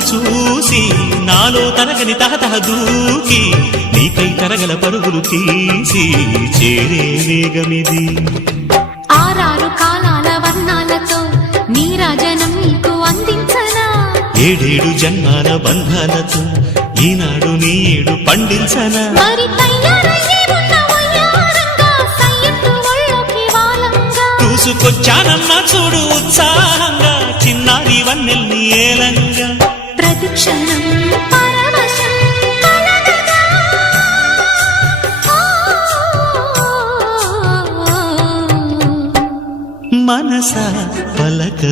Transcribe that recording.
మధుని చూసి నాలో తరగని తహతహ దూకి నీకై తరగల పరుగులు తీసి చేరే వేగమిది. ఆరారు కాలాల వర్ణాలతో నీరాజనం నీకు అందించనా, ఏడేడు జన్మాల బంధాలతో ఈనాడు నీడు పండించనా. మరి తయారయ్యే ఉన్న వయ్యారంగా సయ్యత్తు ఒళ్ళోకి వాలంగా చూసుకొచ్చానమ్మా చూడు ఉత్సాహంగా చిన్నారి వన్నెల్ని ఏలంగా. ప్రతిక్షణం పరవశం కలగగా మనస పలక